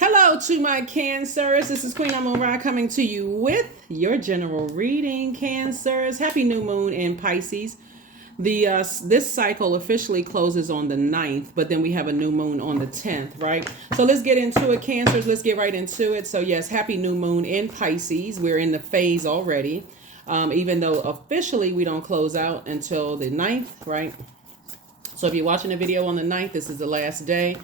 Hello to my Cancers. This is Queen Amun Ra coming to you with your general reading, Cancers. Happy new moon in Pisces. This cycle officially closes on the 9th, but then we have a new moon on the 10th, right? So let's get into it, Cancers. Let's get right into it. So yes, happy new moon in Pisces. We're in the phase already, even though officially we don't close out until the 9th, right? So if you're watching the video on the 9th, this is the last day.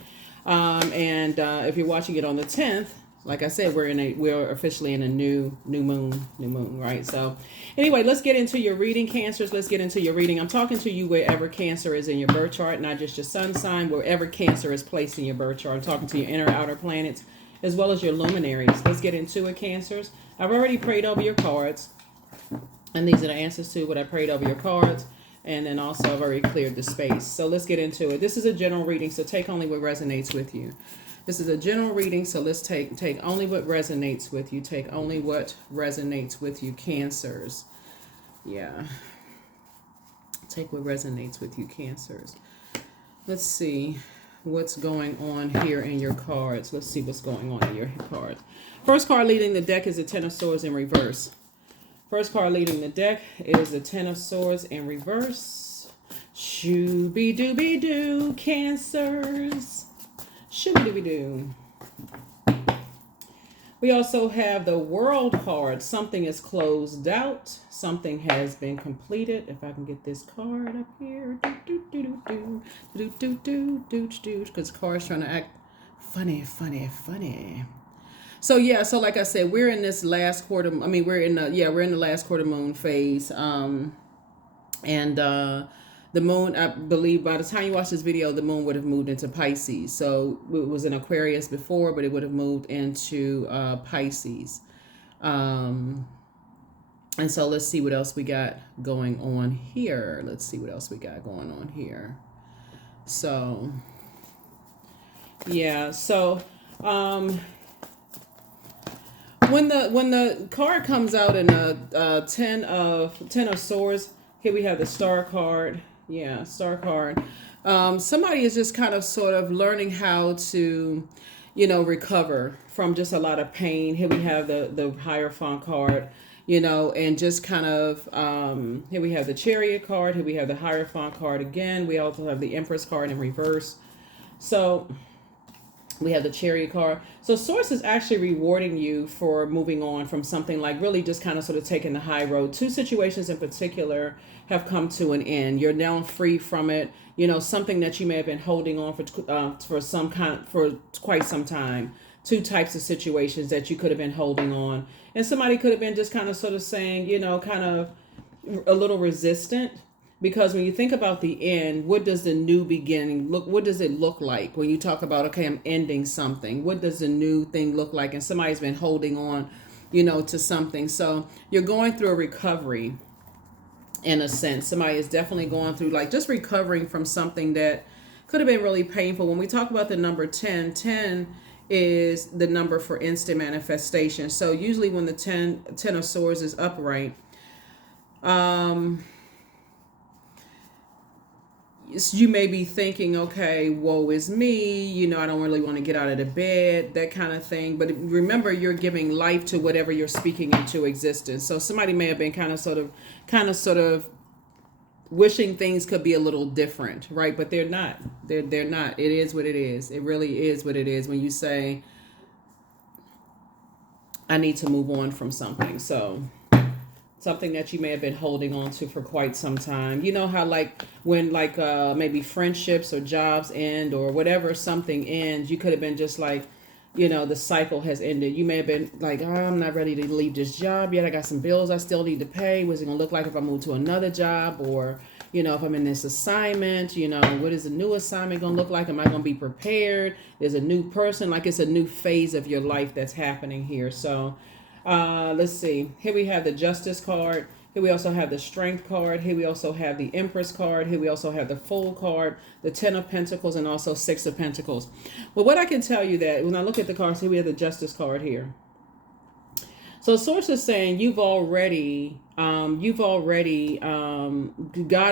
If you're watching it on the 10th, like I said, we're officially in a new moon, right? So anyway, let's get into your reading, Cancers. Let's get into your reading. I'm talking to you wherever Cancer is in your birth chart, not just your sun sign, wherever Cancer is placed in your birth chart. I'm talking to your inner outer planets as well as your luminaries. Let's get into it, Cancers. I've already prayed over your cards, and these are the answers to what I prayed over your cards. And then also I've already cleared the space. So let's get into it. This is a general reading, so take only what resonates with you. This is a general reading, so let's take only what resonates with you. Take only what resonates with you, Cancers. Yeah. Take what resonates with you, Cancers. Let's see what's going on here in your cards. Let's see what's going on in your cards. First card leading the deck is the Ten of Swords in reverse. First card leading the deck is the Ten of Swords in reverse. Shooby-dooby-doo, Cancers. Shooby-dooby-doo. We also have the World card. Something is closed out. Something has been completed. If I can get this card up here. Because the card's trying to act funny. So yeah, so like I said, we're in this last quarter. I mean, we're in the last quarter moon phase. The moon, I believe, by the time you watch this video, the moon would have moved into Pisces. So it was in Aquarius before, but it would have moved into Pisces. And so let's see what else we got going on here. So yeah, so when the card comes out in a ten of swords, here we have the star card. Yeah, star card. Somebody is just kind of sort of learning how to, recover from just a lot of pain. Here we have the Hierophant card, and just kind of, here we have the Chariot card. Here we have the Hierophant card again. We also have the Empress card in reverse. So we have the Chariot card. So Source is actually rewarding you for moving on from something, like really just kind of sort of taking the high road. Two situations in particular have come to an end. You're now free from it. Something that you may have been holding on for quite some time. Two types of situations that you could have been holding on. And somebody could have been just kind of sort of saying, kind of a little resistant. Because when you think about the end, what does the new beginning look? What does it look like when you talk about, okay, I'm ending something? What does the new thing look like? And somebody's been holding on, to something. So you're going through a recovery, in a sense. Somebody is definitely going through, like, just recovering from something that could have been really painful. When we talk about the number 10, 10 is the number for instant manifestation. So usually when the 10 of Swords is upright, you may be thinking, okay, woe is me, I don't really want to get out of the bed, that kind of thing. But remember, you're giving life to whatever you're speaking into existence. So somebody may have been kind of sort of wishing things could be a little different, right? But they're not. They're not. It is what it is. It really is what it is when you say, I need to move on from something. So something that you may have been holding on to for quite some time. You know how, like, when maybe friendships or jobs end or whatever, something ends, you could have been just like, the cycle has ended. You may have been like, oh, I'm not ready to leave this job yet. I got some bills I still need to pay. What's it going to look like if I move to another job? Or, if I'm in this assignment, what is the new assignment going to look like? Am I going to be prepared? There's a new person. Like, it's a new phase of your life that's happening here. So let's see. Here we have the Justice card. Here we also have the Strength card. Here we also have the Empress card. Here we also have the Fool card, the Ten of Pentacles, and also Six of Pentacles. Well, what I can tell you that when I look at the cards, here we have the Justice card here. So Source is saying God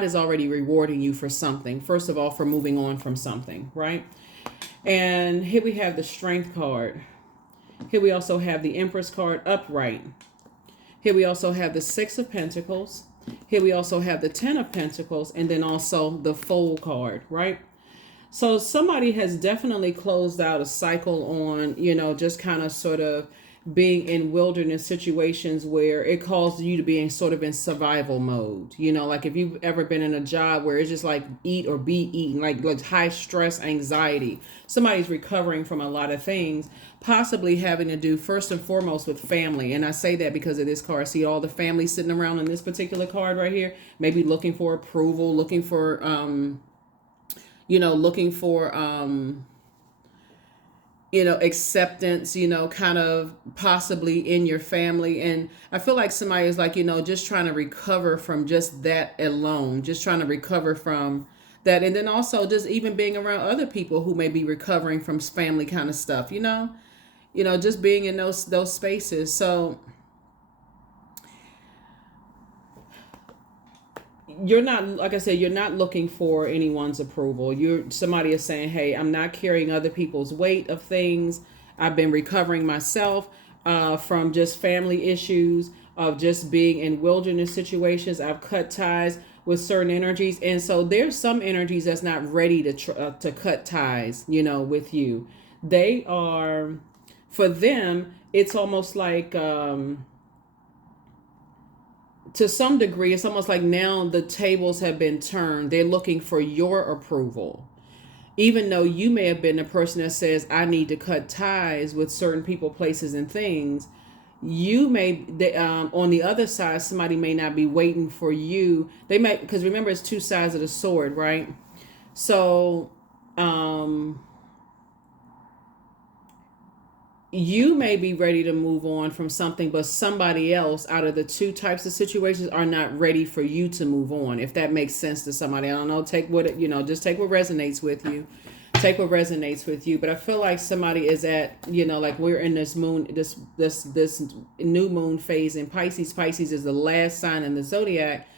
is already rewarding you for something. First of all, for moving on from something, right? And here we have the Strength card. Here we also have the Empress card upright. Here we also have the Six of Pentacles. Here we also have the Ten of Pentacles, and then also the Fool card, right? So somebody has definitely closed out a cycle on, just kind of sort of being in wilderness situations where it calls you to be in sort of in survival mode. Like if you've ever been in a job where it's just like eat or be eaten, like high stress, anxiety. Somebody's recovering from a lot of things, possibly having to do first and foremost with family. And I say that because of this card. See all the family sitting around on this particular card right here, maybe looking for approval, looking for, acceptance, kind of possibly in your family. And I feel like somebody is like, just trying to recover from just that alone, just trying to recover from that. And then also just even being around other people who may be recovering from family kind of stuff, just being in those spaces. So you're not, like I said, you're not looking for anyone's approval. Somebody is saying, hey, I'm not carrying other people's weight of things. I've been recovering myself from just family issues, of just being in wilderness situations. I've cut ties with certain energies. And so there's some energies that's not ready to cut ties, with you. They are, for them, it's almost like, to some degree, it's almost like now the tables have been turned. They're looking for your approval. Even though you may have been the person that says, I need to cut ties with certain people, places, and things, you may, on the other side, somebody may not be waiting for you. They might, because remember, it's two sides of the sword, right? So, you may be ready to move on from something, but somebody else out of the two types of situations are not ready for you to move on. If that makes sense to somebody, I don't know, take what, just take what resonates with you. Take what resonates with you. But I feel like somebody is at, like we're in this moon, this new moon phase in Pisces. Pisces is the last sign in the Zodiac.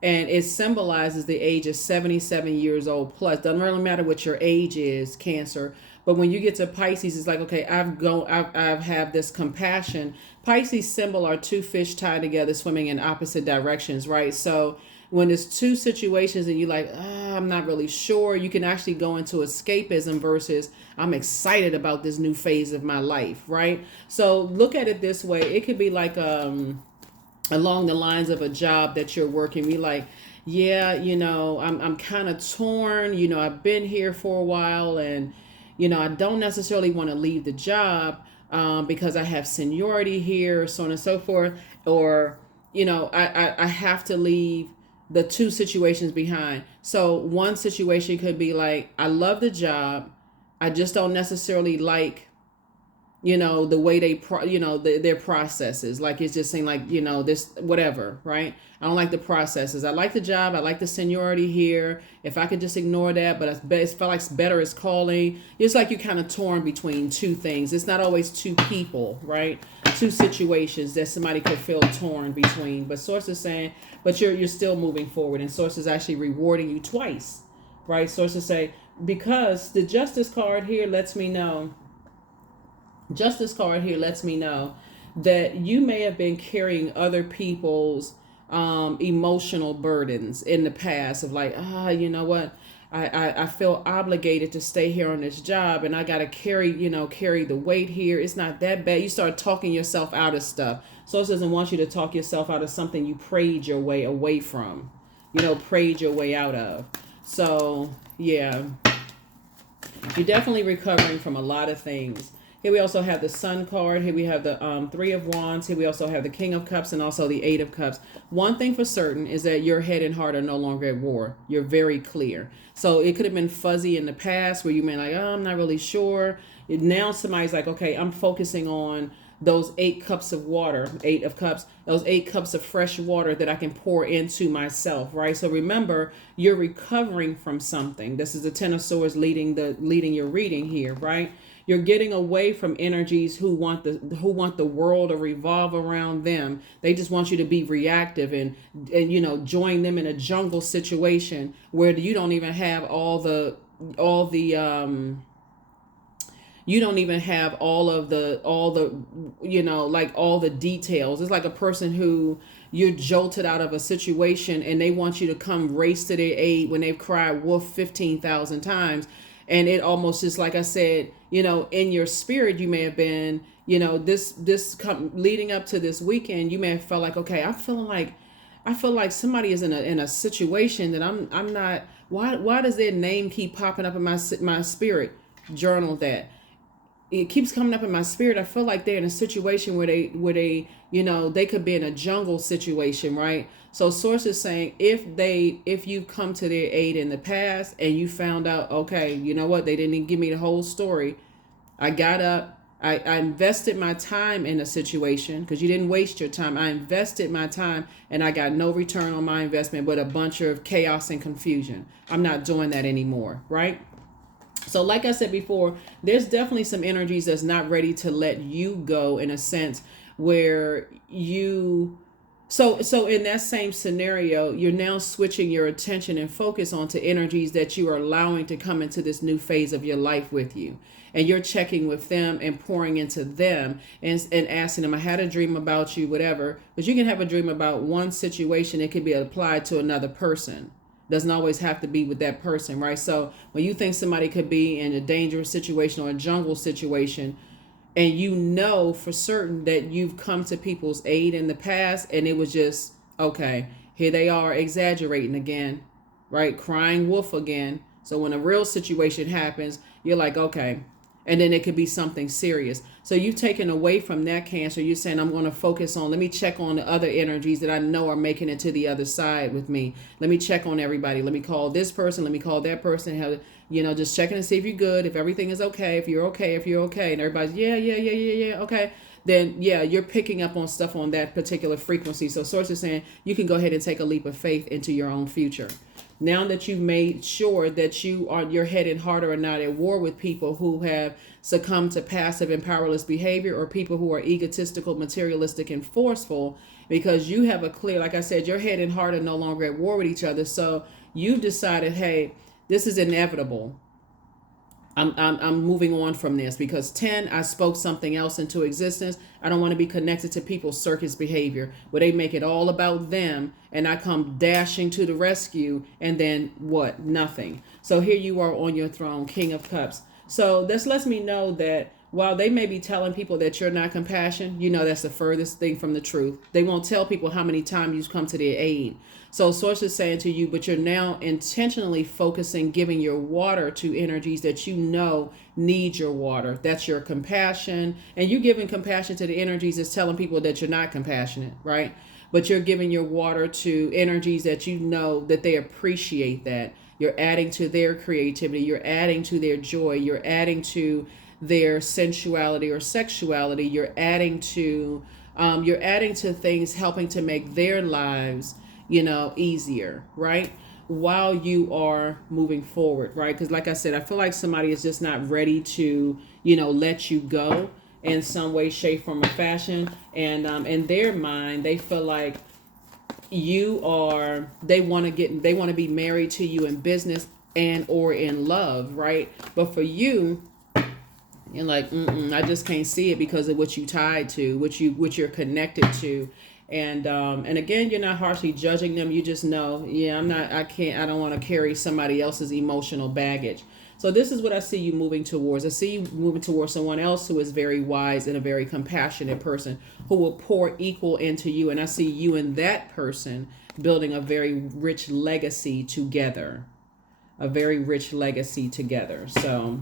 And it symbolizes the age of 77 years old plus. Doesn't really matter what your age is, Cancer. But when you get to Pisces, it's like, okay, I've have this compassion. Pisces symbol are two fish tied together, swimming in opposite directions, right? So when there's two situations and you're like, I'm not really sure, you can actually go into escapism versus I'm excited about this new phase of my life, right? So look at it this way. It could be like, along the lines of a job that you're working, be like, yeah, I'm kind of torn, I've been here for a while, and I don't necessarily want to leave the job because I have seniority here, so on and so forth, or I have to leave the two situations behind. So one situation could be like, I love the job, I just don't necessarily like the way they their processes. Like it's just saying like, this whatever, right? I don't like the processes. I like the job, I like the seniority here, if I could just ignore that, but it felt like better is calling. It's like you're kind of torn between two things. It's not always two people, right? Two situations that somebody could feel torn between. But Source is saying, but you're still moving forward, and Source is actually rewarding you twice, right? Sources say, because the Justice card here lets me know that you may have been carrying other people's emotional burdens in the past of like, you know what? I feel obligated to stay here on this job, and I got to carry the weight here. It's not that bad. You start talking yourself out of stuff. So it doesn't want you to talk yourself out of something you prayed your way away from, prayed your way out of. So yeah, you're definitely recovering from a lot of things. Here we also have the Sun card. Here we have the Three of Wands. Here we also have the King of Cups and also the Eight of Cups. One thing for certain is that your head and heart are no longer at war. You're very clear. So it could have been fuzzy in the past where you may like, I'm not really sure. Now somebody's like, okay, I'm focusing on those 8 cups of water, 8 of cups, those 8 cups of fresh water that I can pour into myself, right? So remember, you're recovering from something. This is the Ten of Swords leading your reading here, right? You're getting away from energies who want the world to revolve around them. They just want you to be reactive and join them in a jungle situation where you don't even have all the you don't even have all the details. It's like a person who you're jolted out of a situation and they want you to come race to their aid when they've cried wolf 15,000 times. And it almost is like I said, in your spirit, you may have been, leading up to this weekend, you may have felt like, okay, I feel like somebody is in a situation that I'm not. Why does their name keep popping up in my spirit? Journal that. It keeps coming up in my spirit. I feel like they're in a situation where they they could be in a jungle situation, right? So source is saying if you come to their aid in the past and you found out, okay, you know what, they didn't even give me the whole story. I got up. I invested my time in a situation because you didn't waste your time. I invested my time and I got no return on my investment but a bunch of chaos and confusion. I'm not doing that anymore, right? So like I said before, there's definitely some energies that's not ready to let you go in a sense where you so in that same scenario, you're now switching your attention and focus onto energies that you are allowing to come into this new phase of your life with you. And you're checking with them and pouring into them and asking them, I had a dream about you, whatever. But you can have a dream about one situation. It could be applied to another person. Doesn't always have to be with that person, right? So when you think somebody could be in a dangerous situation or a jungle situation, and you know for certain that you've come to people's aid in the past and it was just, okay, here they are exaggerating again, right? Crying wolf again. So when a real situation happens, you're like, okay. And then it could be something serious. So you've taken away from that Cancer. You're saying, I'm going to focus on, let me check on the other energies that I know are making it to the other side with me. Let me check on everybody. Let me call this person. Let me call that person. Have, just checking to see if you're good, if everything is okay, if you're okay. And everybody's, yeah, okay. Then, yeah, you're picking up on stuff on that particular frequency. So Source is saying you can go ahead and take a leap of faith into your own future. Now that you've made sure that your head and heart are not at war with people who have succumbed to passive and powerless behavior or people who are egotistical, materialistic, and forceful, because you have a clear, like I said, your head and heart are no longer at war with each other. So you've decided, hey, this is inevitable. I'm moving on from this because 10, I spoke something else into existence. I don't want to be connected to people's circus behavior where they make it all about them and I come dashing to the rescue and then what? Nothing. So here you are on your throne, King of Cups. So this lets me know that while they may be telling people that you're not compassionate, that's the furthest thing from the truth. They won't tell people how many times you've come to their aid. So Source is saying to you, but you're now intentionally focusing, giving your water to energies that you know need your water. That's your compassion. And you're giving compassion to the energies that's telling people that you're not compassionate, right? But you're giving your water to energies that you know that they appreciate that. You're adding to their creativity. You're adding to their joy. You're adding to their sensuality or sexuality. You're adding to things helping to make their lives easier, right? While you are moving forward, right? Because like I said, I feel like somebody is just not ready to, let you go in some way, shape, form, or fashion. And in their mind, they feel like they want to be married to you in business and or in love, right? But for you, you're like, I just can't see it because of what you tied to, what you're connected to. And again, you're not harshly judging them. You just know, I don't want to carry somebody else's emotional baggage. So this is what I see you moving towards. I see you moving towards someone else who is very wise and a very compassionate person who will pour equal into you. And I see you and that person building a very rich legacy together. So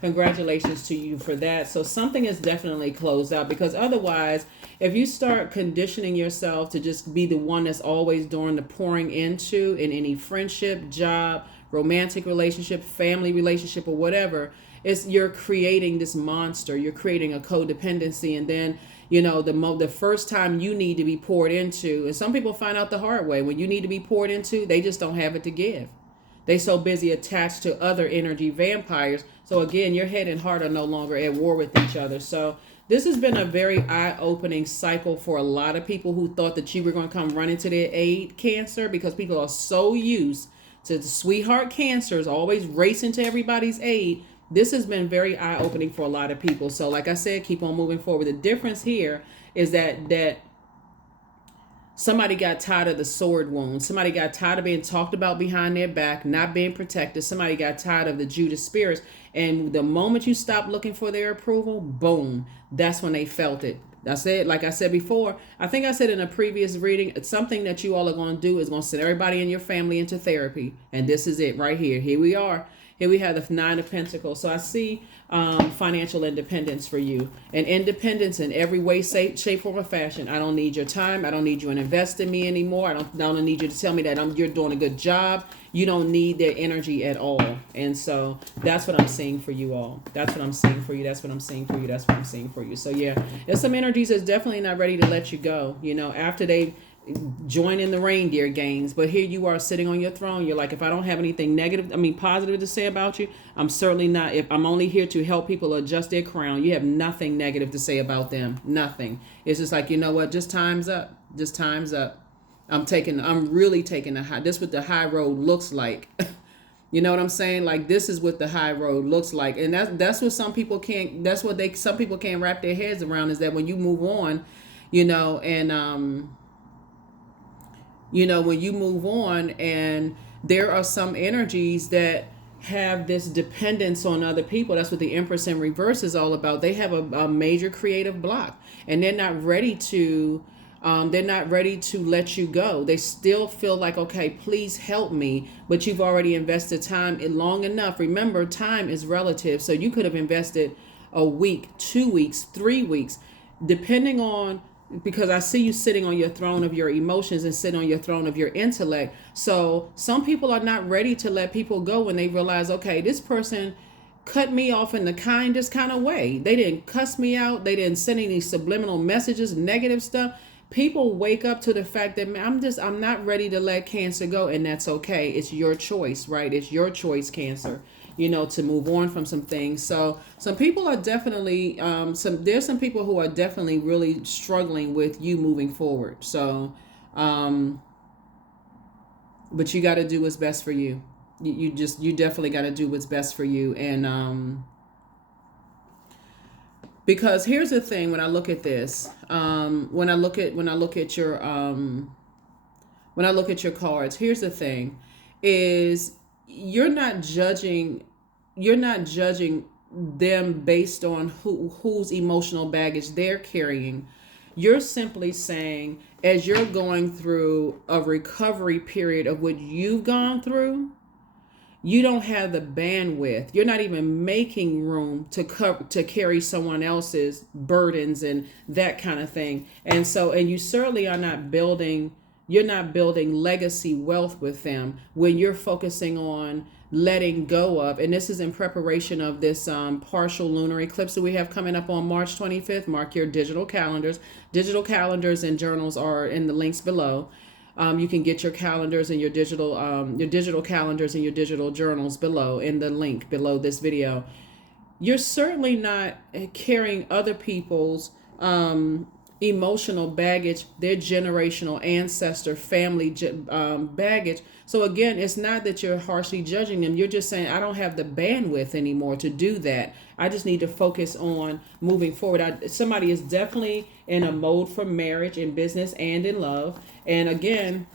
congratulations to you for that. So something is definitely closed out, because otherwise, if you start conditioning yourself to just be the one that's always doing the pouring into in any friendship, job, romantic relationship, family relationship, or whatever, you're creating this monster. You're creating a codependency, and then the first time you need to be poured into, and some people find out the hard way, when you need to be poured into, they just don't have it to give. They so busy attached to other energy vampires. So again, your head and heart are no longer at war with each other. So this has been a very eye-opening cycle for a lot of people who thought that you were going to come running to their aid, Cancer, because people are so used to the sweetheart Cancers always racing to everybody's aid. this has been very eye-opening for a lot of people. So like I said, keep on moving forward. The difference here is that somebody got tired of the sword wound. Somebody got tired of being talked about behind their back, not being protected. Somebody got tired of the Judas spirits. And the moment you stop looking for their approval, boom, that's when they felt it. I said, like I said before, I think I said in a previous reading, it's something that you all are going to do is going to send everybody in your family into therapy. And this is it right here. Here we are. Here we have the Nine of Pentacles. So I see financial independence for you. And independence in every way, shape, form, or fashion. I don't need your time. I don't need you to invest in me anymore. I don't need you to tell me that you're doing a good job. You don't need their energy at all. And so that's what I'm seeing for you all. That's what I'm seeing for you. That's what I'm seeing for you. That's what I'm seeing for you. So yeah, there's some energies that's definitely not ready to let you go. You know, after they join in the reindeer games, but here you are sitting on your throne. You're like, if I don't have anything positive to say about you, I'm certainly not. If I'm only here to help people adjust their crown, you have nothing negative to say about them. Nothing. It's just like, you know what? Just time's up. Just time's up. I'm really taking the high. This is what the high road looks like. You know what I'm saying? Like, this is what the high road looks like. And that's what some people can't wrap their heads around, is that when you move on, when you move on, and there are some energies that have this dependence on other people. That's what the Empress in reverse is all about. They have a major creative block, and they're not ready to let you go. They still feel like, okay, please help me, but you've already invested time in long enough. Remember, time is relative. So you could have invested a week, 2 weeks, 3 weeks, depending on, because I see you sitting on your throne of your emotions and sitting on your throne of your intellect. So some people are not ready to let people go when they realize, okay, this person cut me off in the kindest kind of way. They didn't cuss me out. They didn't send any subliminal messages, negative stuff. People wake up to the fact that, man, I'm not ready to let Cancer go, and that's okay. It's your choice, right? It's your choice, Cancer, to move on from some things. So some people are definitely, there's some people who are definitely really struggling with you moving forward. So, but you got to do what's best for you. You definitely got to do what's best for you. And, because here's the thing, when I look at this, when I look at your cards, here's the thing, is you're not judging them based on whose emotional baggage they're carrying. You're simply saying, as you're going through a recovery period of what you've gone through, you don't have the bandwidth. You're not even making room to carry someone else's burdens and that kind of thing. And you certainly are not building legacy wealth with them when you're focusing on letting go of. And this is in preparation of this partial lunar eclipse that we have coming up on March 25th. Mark your digital calendars. Digital calendars and journals are in the links below. You can get your calendars and your digital calendars and your digital journals below in the link below this video. You're certainly not carrying other people's emotional baggage, their generational ancestor family baggage. So again, it's not that you're harshly judging them. You're just saying, I don't have the bandwidth anymore to do that. I just need to focus on moving forward. Somebody is definitely in a mode for marriage, in business, and in love. And again,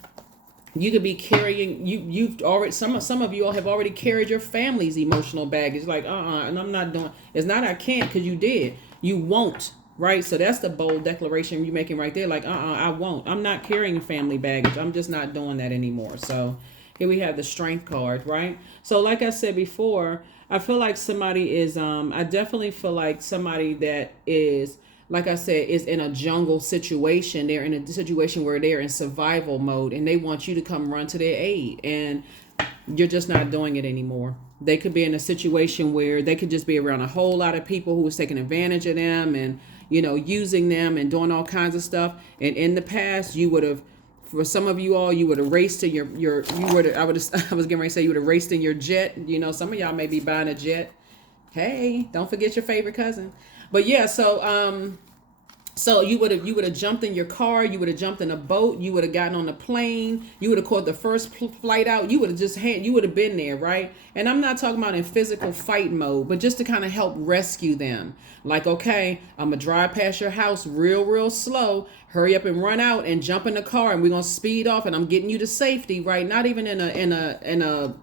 you could be carrying, you've already, some of you all have already carried your family's emotional baggage. Like, and I'm not doing, it's not I can't, because you did. You won't. Right. So that's the bold declaration you're making right there. Like, I won't. I'm not carrying family baggage. I'm just not doing that anymore. So here we have the Strength card. Right. So like I said before, I feel like somebody is I definitely feel like somebody that is, like I said, is in a jungle situation. They're in a situation where they're in survival mode and they want you to come run to their aid. And you're just not doing it anymore. They could be in a situation where they could just be around a whole lot of people who was taking advantage of them and, using them and doing all kinds of stuff. And in the past, you would have, for some of you all, you would have raced in I was getting ready to say you would have raced in your jet. Some of y'all may be buying a jet. Hey, don't forget your favorite cousin. But yeah, so So you would have jumped in your car, you would have jumped in a boat, you would have gotten on a plane, you would have caught the first flight out, you would have you would have been there, right? And I'm not talking about in physical fight mode, but just to kind of help rescue them. Like, okay, I'm gonna drive past your house real slow, hurry up and run out and jump in the car, and we're gonna speed off, and I'm getting you to safety, right? Not even in a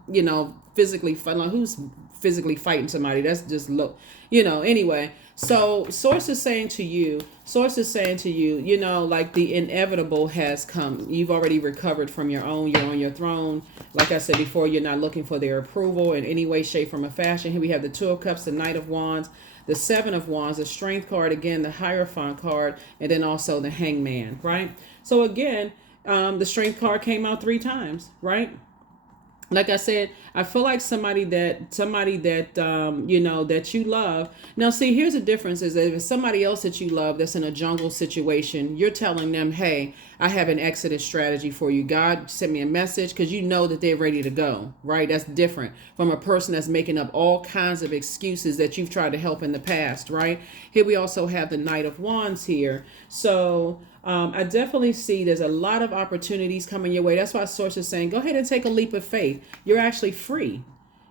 physically fight. Like, who's physically fighting somebody? That's just look, anyway. So source is saying to you, like the inevitable has come. You've already recovered from you're on your throne. Like I said before, you're not looking for their approval in any way, shape, form, or fashion. Here we have the Two of Cups, the Knight of Wands, the Seven of Wands, the Strength card, again, the Hierophant card, and then also the Hangman, right? So again, the Strength card came out 3 times, right? Like I said, I feel like somebody that that you love. Now, see, here's the difference: is that if it's somebody else that you love that's in a jungle situation, you're telling them, "Hey, I have an exodus strategy for you. God sent me a message," because you know that they're ready to go. Right? That's different from a person that's making up all kinds of excuses that you've tried to help in the past. Right? Here we also have the Knight of Wands here. So I definitely see there's a lot of opportunities coming your way. That's why Source is saying, go ahead and take a leap of faith. You're actually free.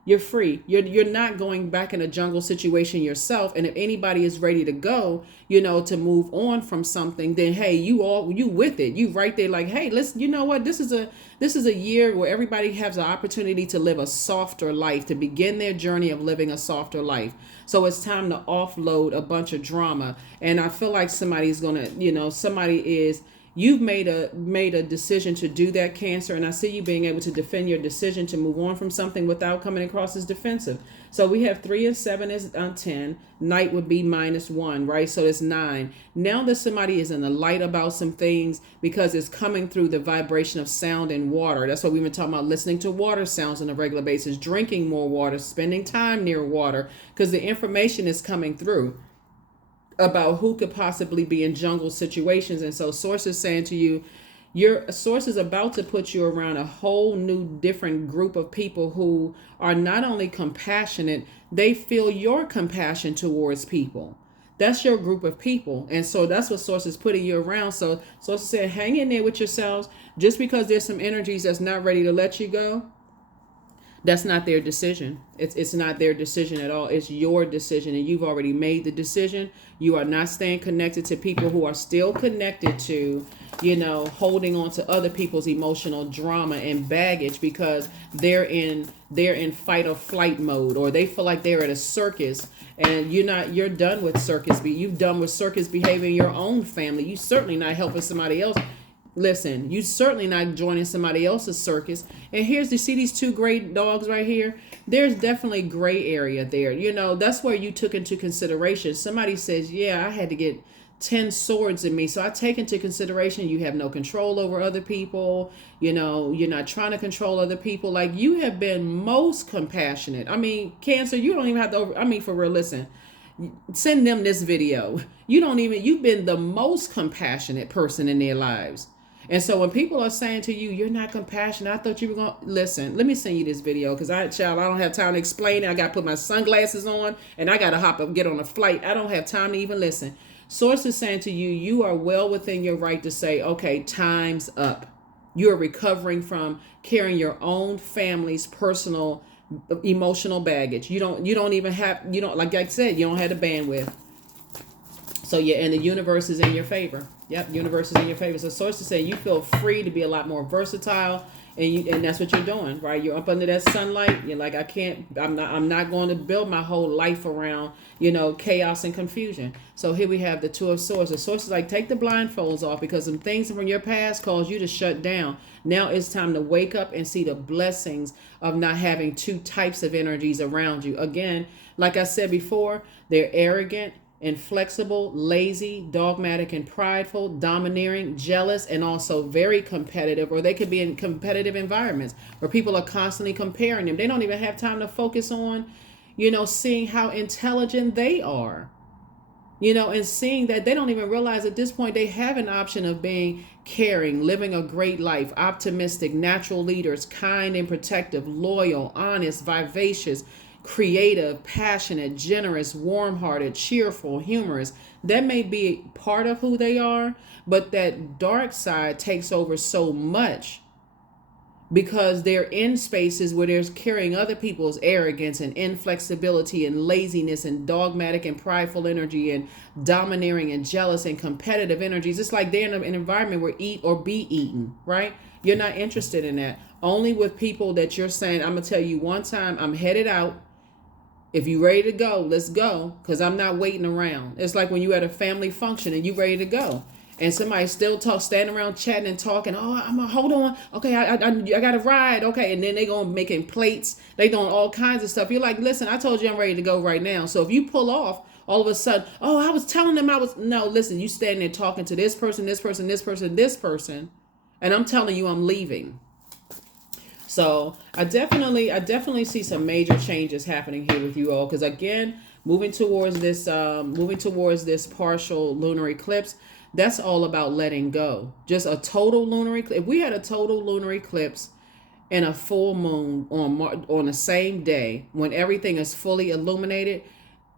You're free. You're not going back in a jungle situation yourself. And if anybody is ready to go, to move on from something, then hey, you with it. You right there, like, hey, listen, you know what? This is a year where everybody has an opportunity to live a softer life, to begin their journey of living a softer life. So it's time to offload a bunch of drama. And I feel like somebody's gonna, you've made a decision to do that, Cancer, and I see you being able to defend your decision to move on from something without coming across as defensive. So we have 3 and 7 is 10. Knight would be -1, right? So it's 9. Now that somebody is in the light about some things because it's coming through the vibration of sound and water. That's what we've been talking about, listening to water sounds on a regular basis, drinking more water, spending time near water, because the information is coming through about who could possibly be in jungle situations. And so Source is saying to you, your Source is about to put you around a whole new different group of people who are not only compassionate, they feel your compassion towards people. That's your group of people. And so that's what Source is putting you around. So Source is saying, hang in there with yourselves. Just because there's some energies that's not ready to let you go, that's not their decision. It's not their decision at all. It's your decision, and you've already made the decision. You are not staying connected to people who are still connected to, holding on to other people's emotional drama and baggage because they're in fight or flight mode, or they feel like they're at a circus, and you're done with circus. You've done with circus behavior in your own family. You certainly not helping somebody else. Listen, you certainly not joining somebody else's circus. And you see these 2 great dogs right here? There's definitely gray area there. That's where you took into consideration. Somebody says, yeah, I had to get 10 swords in me. So I take into consideration you have no control over other people. You're not trying to control other people. Like, you have been most compassionate. I mean, Cancer, you don't even have to, for real, listen. Send them this video. You've been the most compassionate person in their lives. And so when people are saying to you, you're not compassionate, I thought you were going to listen. Let me send you this video because I don't have time to explain it. I got to put my sunglasses on and I got to hop up, get on a flight. I don't have time to even listen. Source is saying to you, you are well within your right to say, okay, time's up. You're recovering from carrying your own family's personal emotional baggage. You don't like I said, you don't have the bandwidth. So yeah, and the universe is in your favor. Yep, universe is in your favor. So Source is saying you feel free to be a lot more versatile, and that's what you're doing, right? You're up under that sunlight. You're like, I'm not going to build my whole life around, chaos and confusion. So here we have the 2 of Swords. The Source is like, take the blindfolds off because some things from your past caused you to shut down. Now it's time to wake up and see the blessings of not having 2 types of energies around you. Again, like I said before, they're arrogant, inflexible, lazy, dogmatic and prideful, domineering, jealous, and also very competitive, or they could be in competitive environments where people are constantly comparing them. They don't even have time to focus on, seeing how intelligent they are, and seeing that they don't even realize at this point they have an option of being caring, living a great life, optimistic, natural leaders, kind and protective, loyal, honest, vivacious, creative, passionate, generous, warm-hearted, cheerful, humorous. That may be part of who they are, but that dark side takes over so much because they're in spaces where they're carrying other people's arrogance and inflexibility and laziness and dogmatic and prideful energy and domineering and jealous and competitive energies. It's like they're in an environment where eat or be eaten, right? You're not interested in that. Only with people that you're saying, I'm going to tell you one time, I'm headed out. If you ready to go, let's go, because I'm not waiting around. It's like when you at a family function and you ready to go. And somebody still standing around chatting and talking. Oh, I'm gonna hold on. Okay, I got to ride. Okay, and then they going making plates. They doing all kinds of stuff. You're like, listen, I told you I'm ready to go right now. So if you pull off, all of a sudden, oh, I was telling them no. Listen, you standing there talking to this person, this person, this person, this person, and I'm telling you I'm leaving. So I definitely see some major changes happening here with you all, because again, moving towards this partial lunar eclipse. That's all about letting go. Just a total lunar eclipse. If we had a total lunar eclipse and a full moon on the same day when everything is fully illuminated,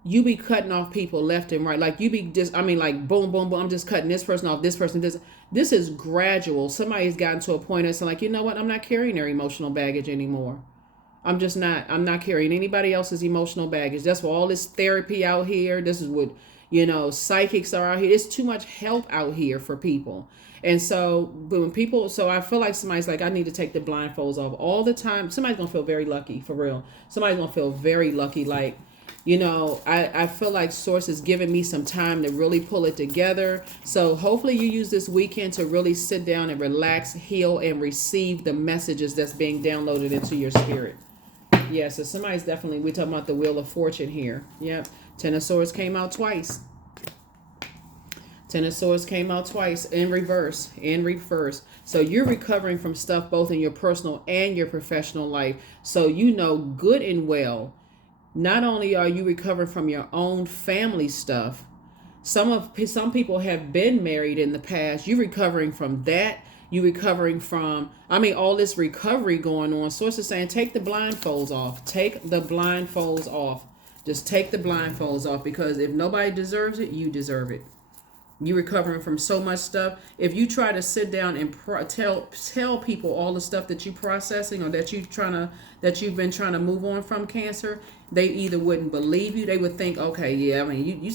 you be cutting off people left and right. Like you be just, like boom, boom, boom. I'm just cutting this person off, this person. This is gradual. Somebody's gotten to a point that's like, you know what? I'm not carrying their emotional baggage anymore. I'm not carrying anybody else's emotional baggage. That's why all this therapy out here. This is what, psychics are out here. There's too much help out here for people. And so, I feel like somebody's like, I need to take the blindfolds off all the time. Somebody's going to feel very lucky, for real. Somebody's going to feel very lucky. Like, I feel like Source is giving me some time to really pull it together. So hopefully you use this weekend to really sit down and relax, heal, and receive the messages that's being downloaded into your spirit. Yeah, so somebody's definitely, we're talking about the Wheel of Fortune here. Yep. Ten of Swords came out twice. Ten of Swords came out twice in reverse. So you're recovering from stuff both in your personal and your professional life. So good and well, not only are you recovering from your own family stuff, some people have been married in the past. You're recovering from that. You recovering from, all this recovery going on. Source is saying, take the blindfolds off. Take the blindfolds off. Just take the blindfolds off, because if nobody deserves it, you deserve it. You recovering from so much stuff. If you try to sit down and tell people all the stuff that you're processing or that you've been trying to move on from, Cancer, they either wouldn't believe you. They would think, okay, yeah, you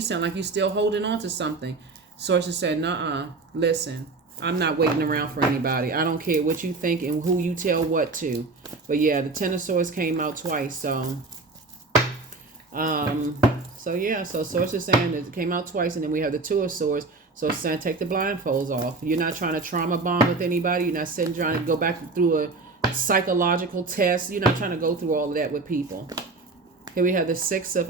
sound like you still holding on to something. Sources said, nuh-uh, listen, I'm not waiting around for anybody. I don't care what you think and who you tell what to. But yeah, the Ten of Swords came out twice, so Source is saying that it came out twice, and then we have the Two of Swords. So it's saying take the blindfolds off. You're not trying to trauma bond with anybody. You're not trying to go back through a psychological test. You're not trying to go through all of that with people. Here we have the Six of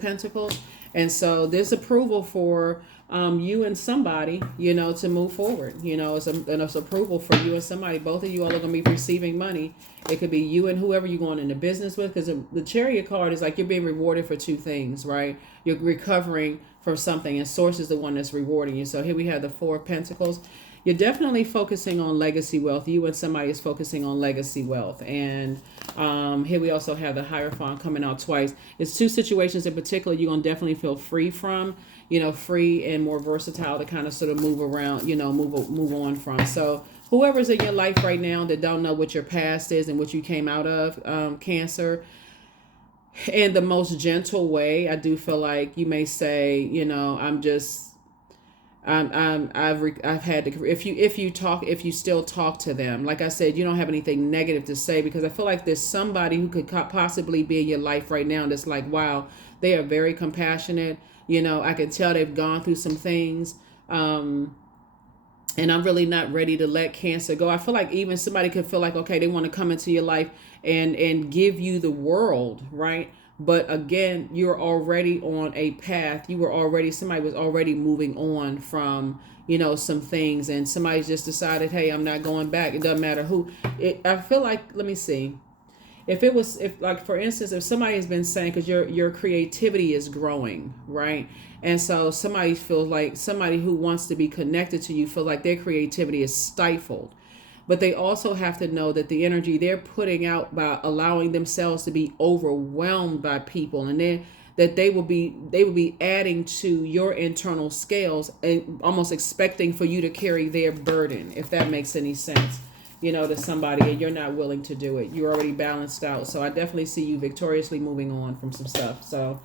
Pentacles, and so there's approval for you and somebody, to move forward. It's approval for you and somebody. Both of you all are going to be receiving money. It could be you and whoever you're going into business with, because the Chariot card is like you're being rewarded for two things, right? You're recovering from something, and Source is the one that's rewarding you. So here we have the Four of Pentacles. You're definitely focusing on legacy wealth. You and somebody is focusing on legacy wealth. And here we also have the Hierophant coming out twice. It's two situations in particular you're going to definitely feel free from, free and more versatile to kind of sort of move around, move on from. So whoever's in your life right now that don't know what your past is and what you came out of, Cancer, in the most gentle way, I do feel like you may say, I've had to, if you still talk to them, like I said, you don't have anything negative to say, because I feel like there's somebody who could possibly be in your life right now that's like, wow, they are very compassionate. I can tell they've gone through some things. And I'm really not ready to let Cancer go. I feel like even somebody could feel like, okay, they want to come into your life and give you the world, right? But again, you're already on a path. Somebody was already moving on from, some things, and somebody's just decided, hey, I'm not going back. It doesn't matter who. I feel like, let me see. If for instance, if somebody has been saying, because your creativity is growing, right? And so somebody feels like, somebody who wants to be connected to you feel like their creativity is stifled. but they also have to know that the energy they're putting out by allowing themselves to be overwhelmed by people, and then that they will be adding to your internal scales and almost expecting for you to carry their burden, if that makes any sense, to somebody, and you're not willing to do it. You're already balanced out. So I definitely see you victoriously moving on from some stuff. So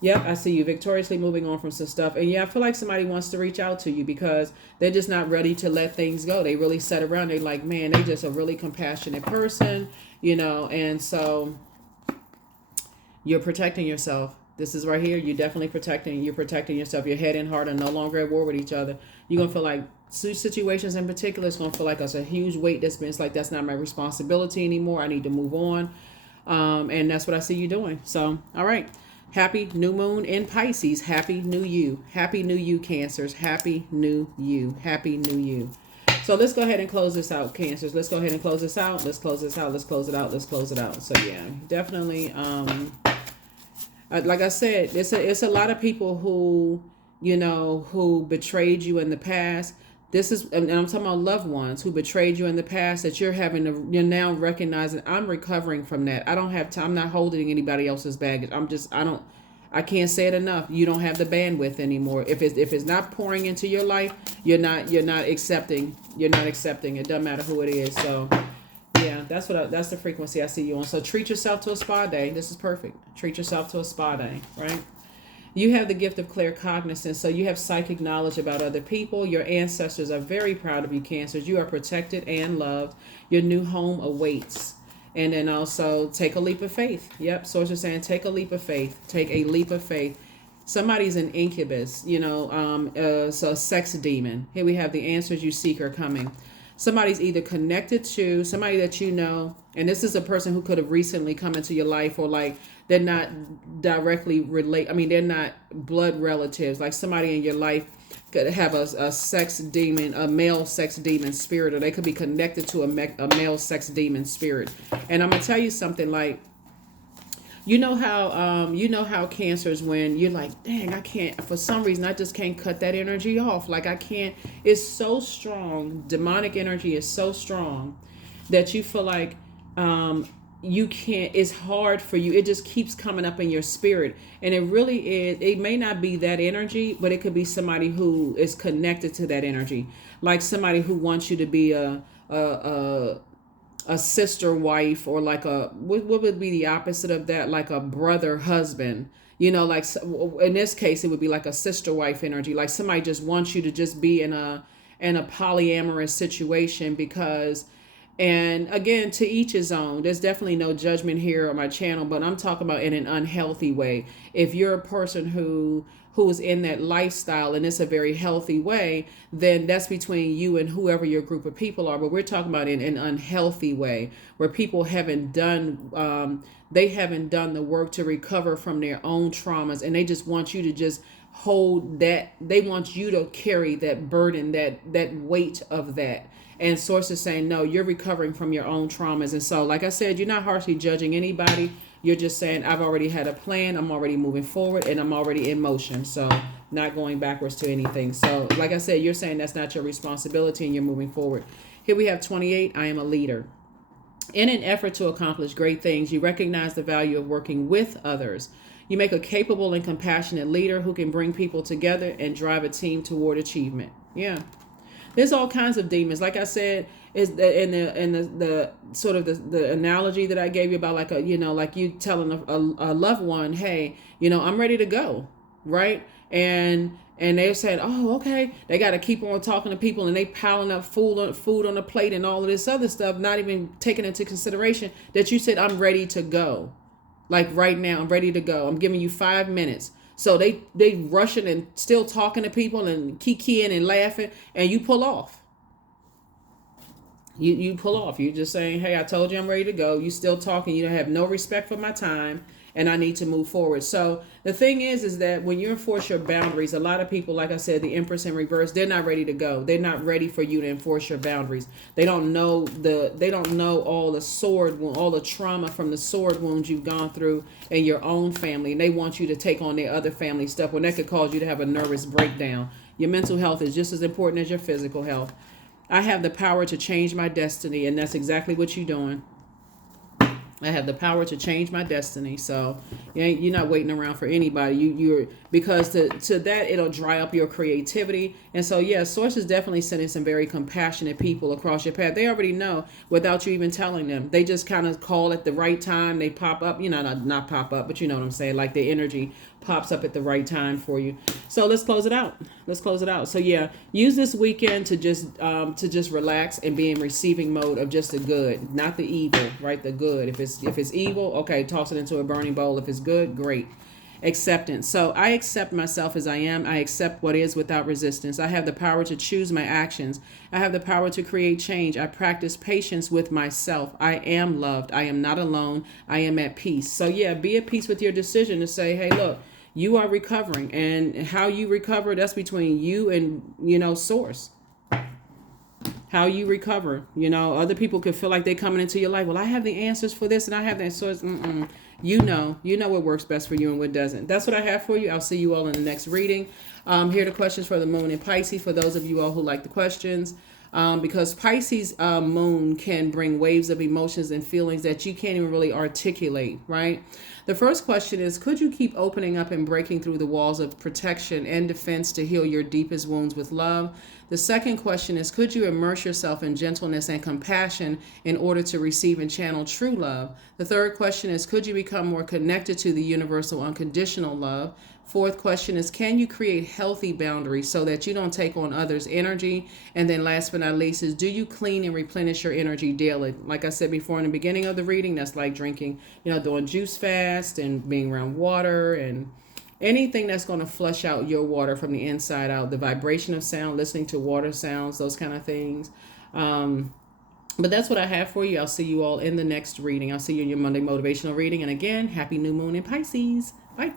yep, I see you victoriously moving on from some stuff. And yeah, I feel like somebody wants to reach out to you because they're just not ready to let things go. They really sat around. They're like, man, they just a really compassionate person, and so you're protecting yourself. This is right here. You're definitely protecting yourself. Your head and heart are no longer at war with each other. You're going to feel like situations in particular, it's going to feel like it's a huge weight it's like, that's not my responsibility anymore. I need to move on. And that's what I see you doing. So, all right. Happy new moon in Pisces. Happy new you. Happy new you, Cancers. Happy new you. Happy new you. So let's go ahead and close this out, Cancers. Let's go ahead and close this out. Let's close this out. Let's close it out. Let's close it out. So yeah, definitely. Like I said, it's a lot of people who, who betrayed you in the past. This is, and I'm talking about loved ones who betrayed you in the past, that you're now recognizing, I'm recovering from that. I don't have time. I'm not holding anybody else's baggage. I can't say it enough. You don't have the bandwidth anymore. If it's not pouring into your life, you're not accepting. You're not accepting. It doesn't matter who it is. So yeah, that's the frequency I see you on. So treat yourself to a spa day. This is perfect. Treat yourself to a spa day, right? You have the gift of claircognizance, so you have psychic knowledge about other people. Your ancestors are very proud of you, Cancers. You are protected and loved. Your new home awaits. And then also take a leap of faith. Yep, Source is saying take a leap of faith. Take a leap of faith. Somebody's an incubus, so a sex demon. Here we have the answers you seek are coming. Somebody's either connected to somebody that you know, and this is a person who could have recently come into your life, or like they're not directly they're not blood relatives. Like somebody in your life could have a sex demon, a male sex demon spirit, or they could be connected to a male sex demon spirit. And I'm gonna tell you something, like, you know how Cancers, when you're like, dang, I can't, for some reason, I just can't cut that energy off. Like I can't, it's so strong. Demonic energy is so strong that you feel like you can't, it's hard for you. It just keeps coming up in your spirit. And it really is, it may not be that energy, but it could be somebody who is connected to that energy. Like somebody who wants you to be a sister wife, or like what would be the opposite of that? Like a brother husband, like in this case, it would be like a sister wife energy. Like somebody just wants you to just be in a polyamorous situation because, and again, to each his own. There's definitely no judgment here on my channel, but I'm talking about in an unhealthy way. If you're a person who is in that lifestyle and it's a very healthy way, then that's between you and whoever your group of people are. But we're talking about in an unhealthy way where people haven't done the work to recover from their own traumas, and they just want you to just hold that. They want you to carry that burden, that weight of that. And Source is saying, no, you're recovering from your own traumas. And so, like I said, you're not harshly judging anybody. You're just saying, I've already had a plan. I'm already moving forward, and I'm already in motion. So not going backwards to anything. So like I said, you're saying that's not your responsibility and you're moving forward. Here we have 28. I am a leader. In an effort to accomplish great things, you recognize the value of working with others. You make a capable and compassionate leader who can bring people together and drive a team toward achievement. Yeah. There's all kinds of demons. Like I said, is the sort of the analogy that I gave you about like like you telling a loved one, hey, I'm ready to go, right? And they said, oh, okay. They got to keep on talking to people, and they piling up food on the plate and all of this other stuff, not even taking into consideration that you said, I'm ready to go. Like right now, I'm ready to go. I'm giving you 5 minutes. So they rushing and still talking to people and kikiing and laughing, and you pull off. You pull off. You're just saying, hey, I told you I'm ready to go. You still talking. You don't have no respect for my time, and I need to move forward. So the thing is that when you enforce your boundaries, a lot of people, like I said, the Empress in reverse, they're not ready to go. They're not ready for you to enforce your boundaries. They don't know all the sword wound, all the trauma from the sword wounds you've gone through in your own family, and they want you to take on their other family stuff when that could cause you to have a nervous breakdown. Your mental health is just as important as your physical health. I have the power to change my destiny, and that's exactly what you're doing. I have the power to change my destiny. So you're not waiting around for anybody. You're because to that it'll dry up your creativity. And so yeah, source is definitely sending some very compassionate people across your path. They already know without you even telling them. They just kind of call at the right time. They pop up, not pop up, but you know what I'm saying. Like the energy pops up at the right time for you. So let's close it out. Let's close it out. So yeah, use this weekend to just relax and be in receiving mode of just the good, not the evil, right? The good. If it's evil, okay, toss it into a burning bowl. If it's good, great. Acceptance. So I accept myself as I am. I accept what is without resistance. I have the power to choose my actions. I have the power to create change. I practice patience with myself. I am loved. I am not alone. I am at peace. So yeah, be at peace with your decision to say, hey, look, you are recovering, and how you recover, that's between you and source. How you recover. Other people could feel like they're coming into your life. Well, I have the answers for this and I have the answers. You know what works best for you and what doesn't. That's what I have for you. I'll see you all in the next reading. Here are the questions for the moon in Pisces for those of you all who like the questions. Because Pisces moon can bring waves of emotions and feelings that you can't even really articulate, right? The first question is, could you keep opening up and breaking through the walls of protection and defense to heal your deepest wounds with love? The second question is, could you immerse yourself in gentleness and compassion in order to receive and channel true love? The third question is, could you become more connected to the universal unconditional love? Fourth question is, can you create healthy boundaries so that you don't take on others' energy? And then last but not least is, do you clean and replenish your energy daily? Like I said before in the beginning of the reading, that's like drinking, doing juice fast and being around water and anything that's going to flush out your water from the inside out, the vibration of sound, listening to water sounds, those kind of things. But that's what I have for you. I'll see you all in the next reading. I'll see you in your Monday motivational reading. And again, happy new moon in Pisces. Bye.